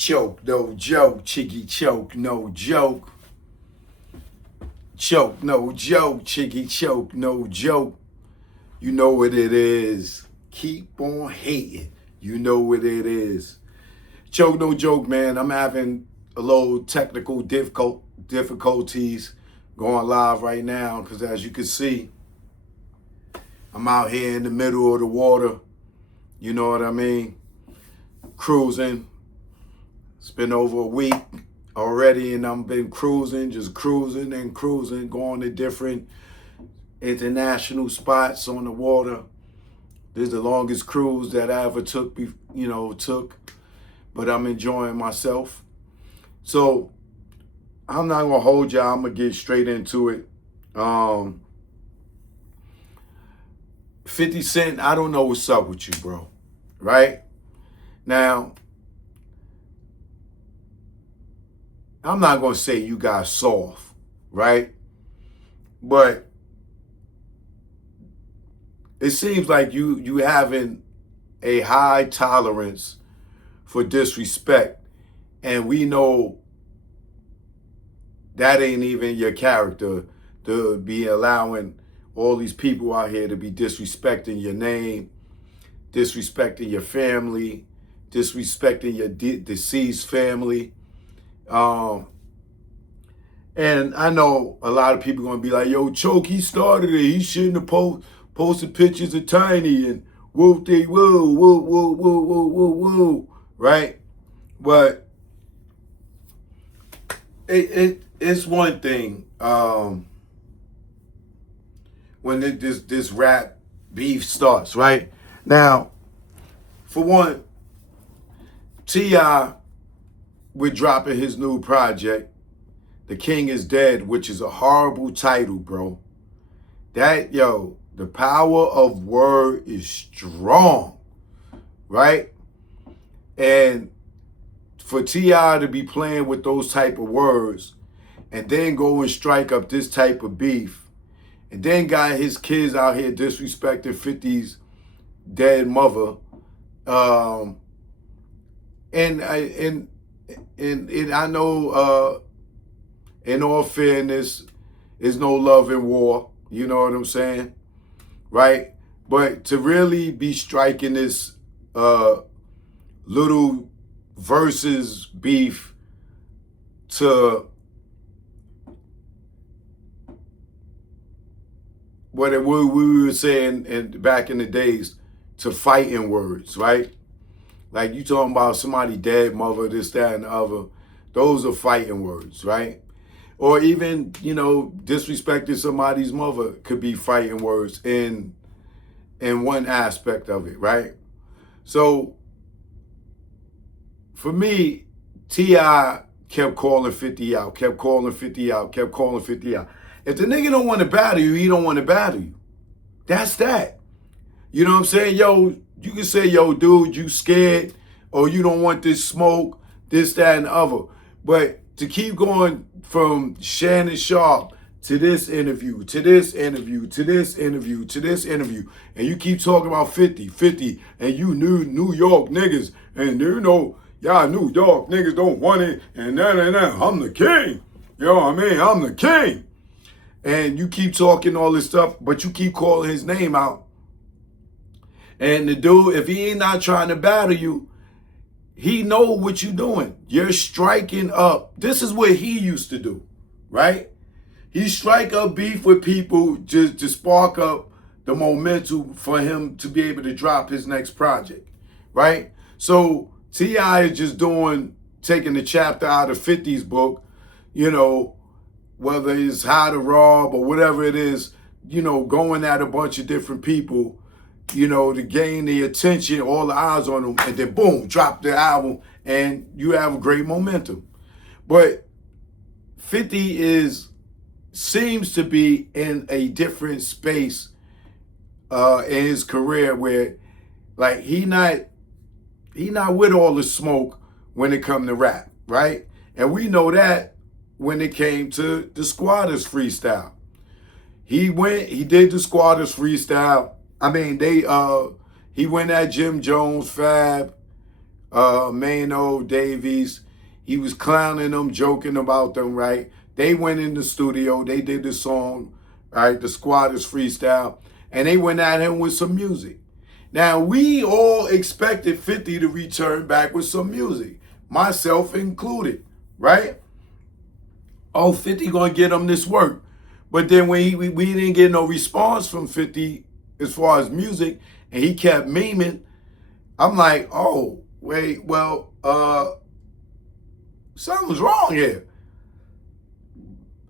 Choke, no joke, chicky choke, no joke. Choke, no joke, chicky choke, no joke. You know what it is. Keep on hating. You know what it is. Choke, no joke, man. I'm having a little technical difficulties going live right now because as you can see, I'm out here in the middle of the water. You know what I mean? Cruising. It's been over a week already and I've been cruising, just cruising and cruising, going to different international spots on the water. This is the longest cruise that I ever took, but I'm enjoying myself. So I'm not gonna hold y'all, I'm gonna get straight into it. 50 Cent, I don't know what's up with you, bro, right? Now, I'm not going to say you got soft, right? But it seems like you having a high tolerance for disrespect. And we know that ain't even your character to be allowing all these people out here to be disrespecting your name, disrespecting your family, disrespecting your deceased family. And I know a lot of people gonna be like, yo, Choke, he started it. He shouldn't have posted pictures of Tiny and whoop they woo, woo, woo, woo, woo, woo, woo, right? But it's one thing when this rap beef starts, right? Now, for one, T.I. we're dropping his new project, The King is Dead, which is a horrible title, bro. The power of word is strong, right? And for T.I. to be playing with those type of words and then go and strike up this type of beef and then got his kids out here disrespecting 50's dead mother, and I know, in all fairness, there's no love in war. You know what I'm saying, right? But to really be striking this little versus beef to what we were saying back in the days, to fighting words, right? Like you talking about somebody dead mother, this, that, and the other. Those are fighting words, right? Or even, disrespecting somebody's mother could be fighting words in one aspect of it, right? So for me, T.I. kept calling 50 out, kept calling 50 out, kept calling 50 out. If the nigga don't want to battle you, he don't want to battle you. That's that. You know what I'm saying? Yo, you can say, yo, dude, you scared or you don't want this smoke, this, that, and the other. But to keep going from Shannon Sharp to this interview, to this interview, to this interview, to this interview, and you keep talking about 50, and you New York niggas, and y'all New York niggas don't want it, and I'm the king. You know what I mean? I'm the king. And you keep talking all this stuff, but you keep calling his name out. And the dude, if he ain't not trying to battle you, he know what you're doing. You're striking up. This is what he used to do, right? He strike up beef with people just to spark up the momentum for him to be able to drop his next project, right? So T.I. is just taking the chapter out of 50's book, whether it's how to rob or whatever it is, going at a bunch of different people, to gain the attention, all the eyes on them, and then boom, drop the album, and you have a great momentum. But 50 seems to be in a different space in his career where, like, he not with all the smoke when it come to rap, right? And we know that when it came to the Squatters freestyle. He did the Squatters freestyle. I mean, he went at Jim Jones, Fab, Mano, Davies. He was clowning them, joking about them, right? They went in the studio, they did the song, right? The Squatters freestyle, and they went at him with some music. Now, we all expected 50 to return back with some music, myself included, right? Oh, 50 gonna get him this work. But then when we didn't get no response from 50 as far as music, and he kept memeing, I'm like, oh, wait, well, something's wrong here.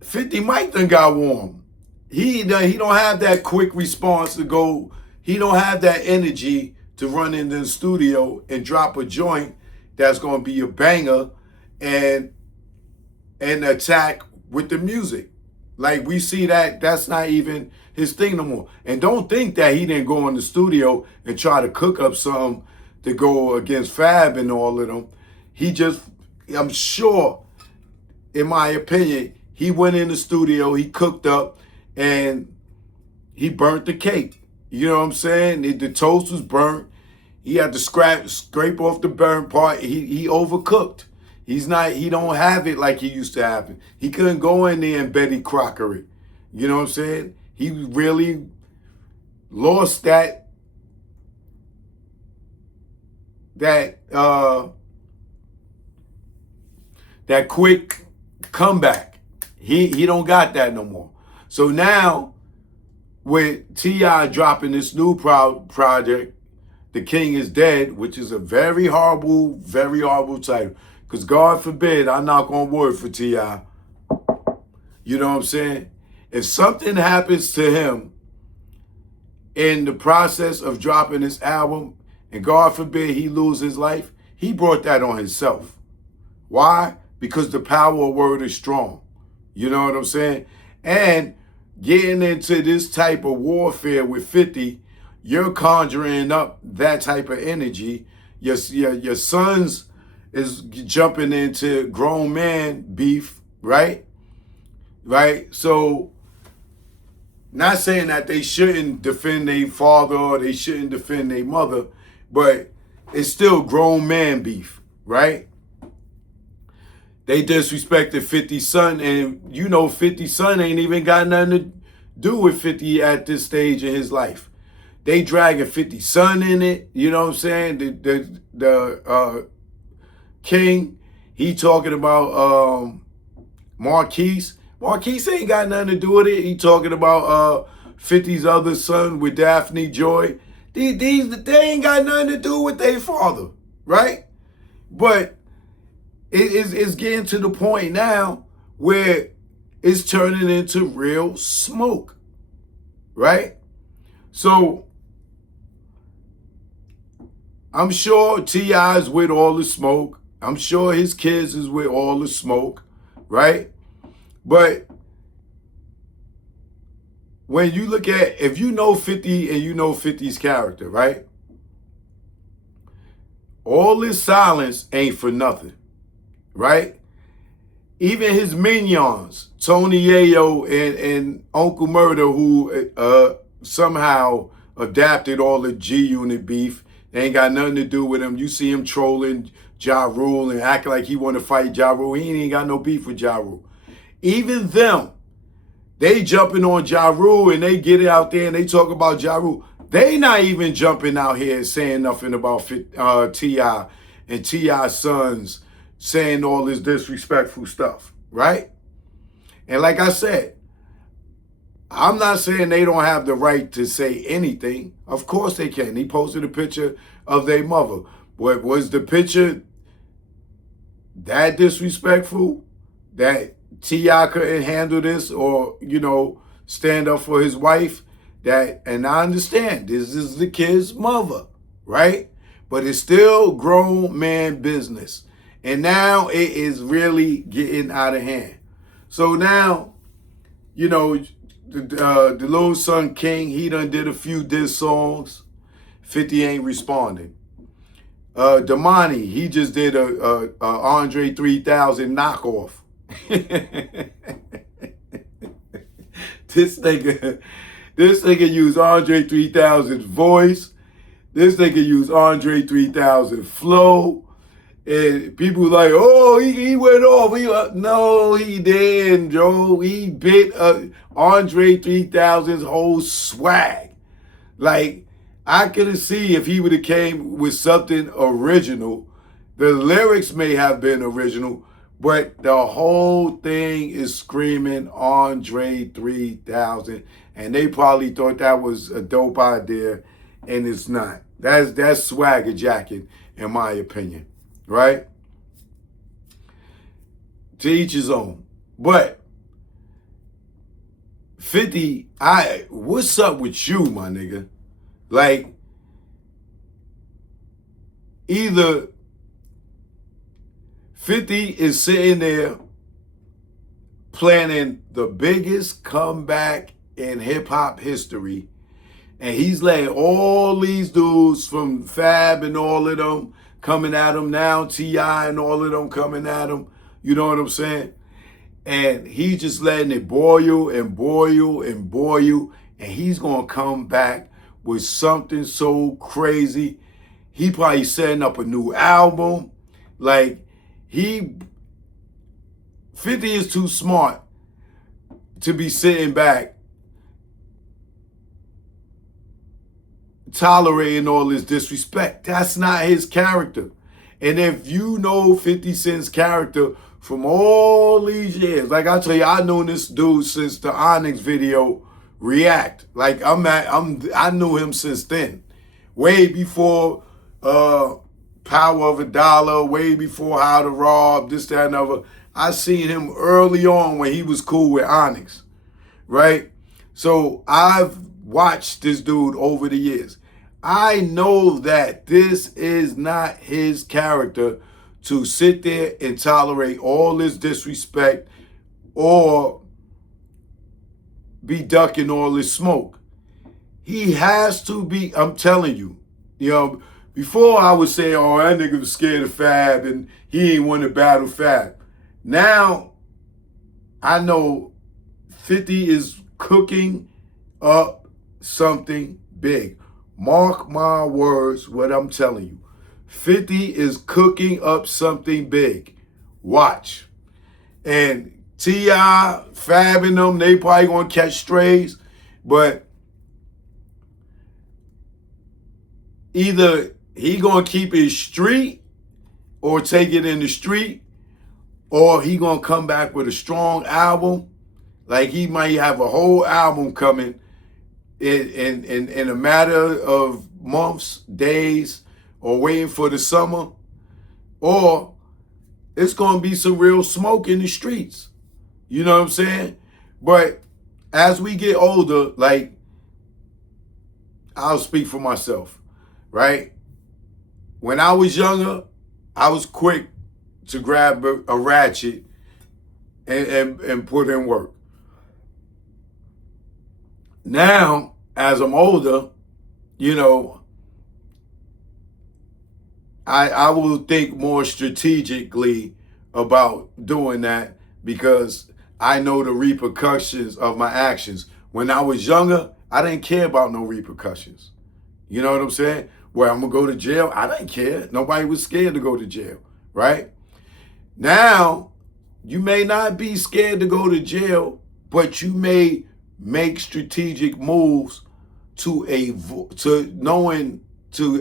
50 Mike done got warm. He don't have that quick response to go. He don't have that energy to run into the studio and drop a joint that's going to be a banger and attack with the music. Like, we see that's not even his thing no more. And don't think that he didn't go in the studio and try to cook up something to go against Fab and all of them. He just, I'm sure, in my opinion, he went in the studio, he cooked up, and he burnt the cake. You know what I'm saying? The toast was burnt. He had to scrape off the burnt part. He overcooked. He don't have it like he used to have it. He couldn't go in there and Betty Crocker it. You know what I'm saying? He really lost that quick comeback. He don't got that no more. So now, with T.I. dropping this new project, The King is Dead, which is a very horrible title. Because God forbid, I knock on wood for T.I. You know what I'm saying? If something happens to him in the process of dropping this album, and God forbid he lose his life, he brought that on himself. Why? Because the power of word is strong. You know what I'm saying? And getting into this type of warfare with 50, you're conjuring up that type of energy. Your sons is jumping into grown man beef, right? Right? So, not saying that they shouldn't defend their father or they shouldn't defend their mother, but it's still grown man beef, right? They disrespected 50's son, and you know 50's son ain't even got nothing to do with 50 at this stage in his life. They dragging 50's son in it, you know what I'm saying? The King, he talking about Marquise. Marquise ain't got nothing to do with it. He talking about 50's other son with Daphne Joy. They ain't got nothing to do with their father, right? But it's getting to the point now where it's turning into real smoke, right? So I'm sure T.I. is with all the smoke. I'm sure his kids is with all the smoke, right? But when you look at, if you know 50 and you know 50's character, right? All this silence ain't for nothing, right? Even his minions, Tony Yayo and Uncle Murder, who somehow adapted all the G-Unit beef, they ain't got nothing to do with him. You see him trolling Ja Rule and acting like he want to fight Ja Rule. He ain't got no beef with Ja Rule. Even them, they jumping on Ja Rule and they get it out there and they talk about Ja Rule. They not even jumping out here saying nothing about T.I. and T.I.'s sons saying all this disrespectful stuff, right? And like I said, I'm not saying they don't have the right to say anything. Of course they can. He posted a picture of their mother. But was the picture that disrespectful that T.I. couldn't handle this or, you know, stand up for his wife? And I understand, this is the kid's mother, right? But it's still grown man business. And now it is really getting out of hand. So now, you know, the little son King, he done did a few diss songs. 50 ain't responding. Damani, he just did a Andre 3000 knockoff. This nigga used Andre 3000's voice. This nigga used Andre 3000 flow. And people like, oh, he went off. No, he didn't, Joe. He bit Andre 3000's whole swag. Like, I could see if he would have came with something original. The lyrics may have been original, but the whole thing is screaming Andre 3000. And they probably thought that was a dope idea, and it's not. That's swagger jacking, in my opinion. Right? To each his own. But 50, what's up with you, my nigga? Like, either 50 is sitting there planning the biggest comeback in hip hop history, and he's letting all these dudes from Fab and all of them coming at him now, T.I. and all of them coming at him, you know what I'm saying? And he's just letting it boil and boil and boil, and he's gonna come back with something so crazy. He probably setting up a new album. Like, 50 is too smart to be sitting back tolerating all this disrespect. That's not his character. And if you know 50 Cent's character from all these years, like I tell you, I known this dude since the Onyx video React. Like I knew him since then. Way before Power of a Dollar, way before How to Rob, this, that, and other. I seen him early on when he was cool with Onyx. Right? So I've watched this dude over the years. I know that this is not his character to sit there and tolerate all this disrespect or be ducking all this smoke. He has to be, I'm telling you, before I would say, oh, that nigga was scared of Fab and he ain't want to battle Fab. Now, I know 50 is cooking up something big. Mark my words, what I'm telling you. 50 is cooking up something big. Watch. And T.I., Fab and them, they probably gonna catch strays, but either he gonna keep it street or take it in the street, or he gonna come back with a strong album. Like, he might have a whole album coming in a matter of months, days, or waiting for the summer, or it's going to be some real smoke in the streets. You know what I'm saying? But as we get older, like, I'll speak for myself, right? When I was younger, I was quick to grab a ratchet and put in work. Now, as I'm older, I will think more strategically about doing that because I know the repercussions of my actions. When I was younger, I didn't care about no repercussions. You know what I'm saying? Where I'm going to go to jail, I didn't care. Nobody was scared to go to jail, right? Now, you may not be scared to go to jail, but you may make strategic moves to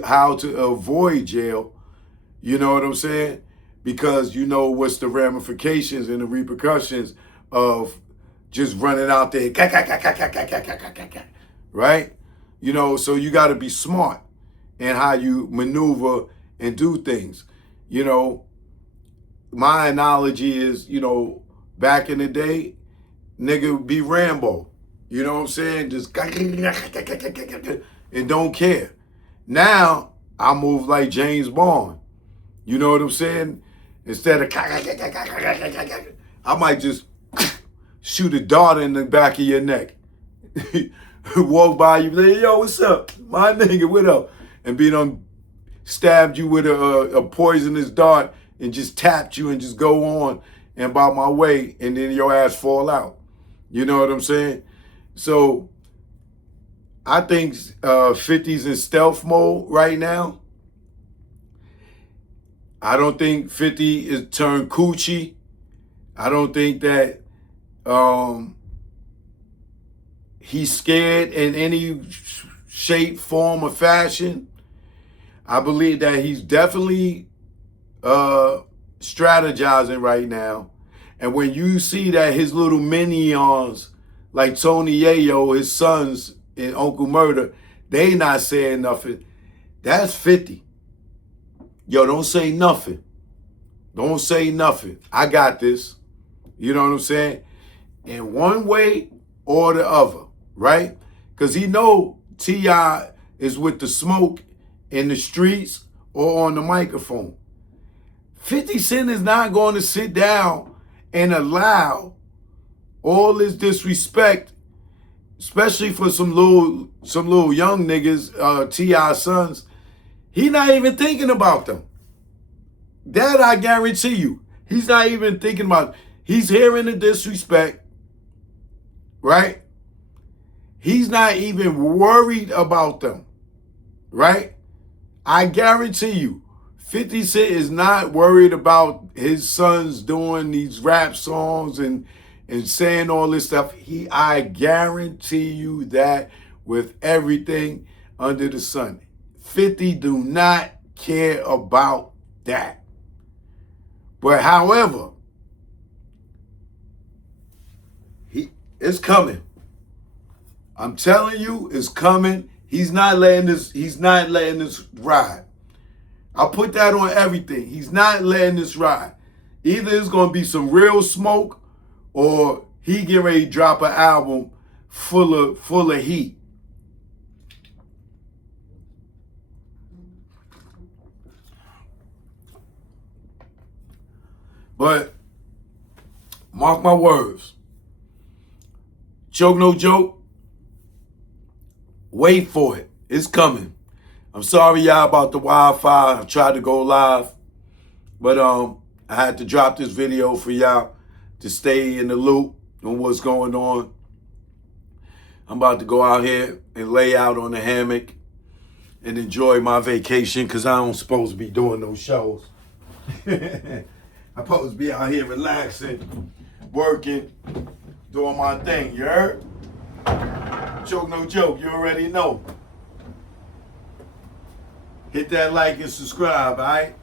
how to avoid jail. You know what I'm saying? Because you know what's the ramifications and the repercussions of just running out there, right? So you got to be smart in how you maneuver and do things. My analogy is, back in the day, nigga would be Rambo. You know what I'm saying? Just and don't care. Now, I move like James Bond. You know what I'm saying? Instead of I might just shoot a dart in the back of your neck. Walk by you, like, yo, what's up? My nigga, what up? And be done stabbed you with a poisonous dart and just tapped you and just go on and about my way, and then your ass fall out. You know what I'm saying? So I think 50's in stealth mode right now. I don't think 50 is turned coochie. I don't think that he's scared in any shape, form, or fashion. I believe that he's definitely strategizing right now. And when you see that his little minions, like Tony Yayo, his sons in Uncle Murder, they not saying nothing, that's 50. Yo, don't say nothing. Don't say nothing. I got this. You know what I'm saying? In one way or the other, right? Because he know T.I. is with the smoke in the streets or on the microphone. 50 Cent is not going to sit down and allow all this disrespect, especially for some little young niggas, T.I. sons. He not even thinking about them. That I guarantee you. He's not even thinking about it. He's hearing the disrespect, right? He's not even worried about them, right? I guarantee you, 50 Cent is not worried about his sons doing these rap songs and saying all this stuff. I guarantee you that with everything under the sun. 50 do not care about that. But however, it's coming. I'm telling you, it's coming. He's not letting this ride. I'll put that on everything. He's not letting this ride. Either it's gonna be some real smoke or he get ready to drop an album full of heat. But mark my words. Joke no joke. Wait for it. It's coming. I'm sorry y'all about the Wi-Fi. I tried to go live, but I had to drop this video for y'all to stay in the loop on what's going on. I'm about to go out here and lay out on the hammock and enjoy my vacation because I don't supposed to be doing those shows. I'm supposed to be out here relaxing, working, doing my thing, you heard? Joke no joke, you already know. Hit that like and subscribe, all right?